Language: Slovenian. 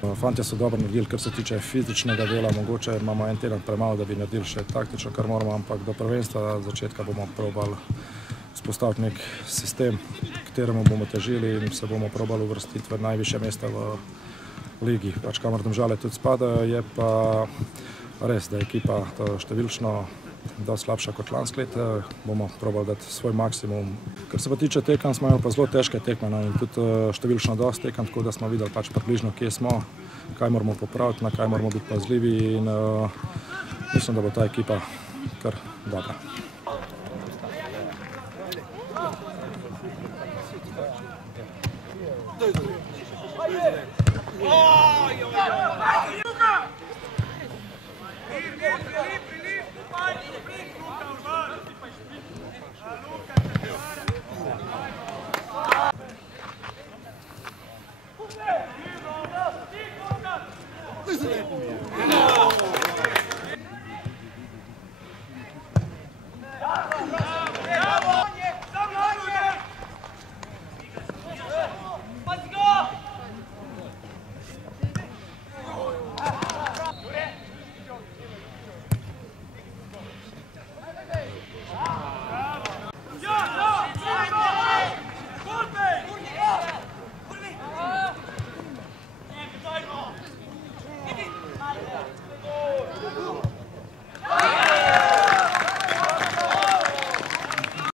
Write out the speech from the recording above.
Fantje so dobro naredili, kar se tiče fizičnega dela, mogoče imamo en teden premalo, da bi naredili še taktično, kar moramo, ampak do prvenstva začetka bomo probali vzpostaviti nek sistem, kateremu bomo težili in se bomo probali uvrstiti v najvišje mesta v ligi. Pač kamor Domžale tudi spadajo, je pa res, da je ekipa številčno dosti slabša kot lansko leto, bomo probali dati svoj maksimum. Kar se pa tiče tekem, smo imeli pa zelo težke tekme in tudi številčno dosti tekem, tako da smo videli pač približno, kje smo, kaj moramo popraviti, na kaj moramo biti pazljivi in mislim, da bo ta ekipa kar dobra.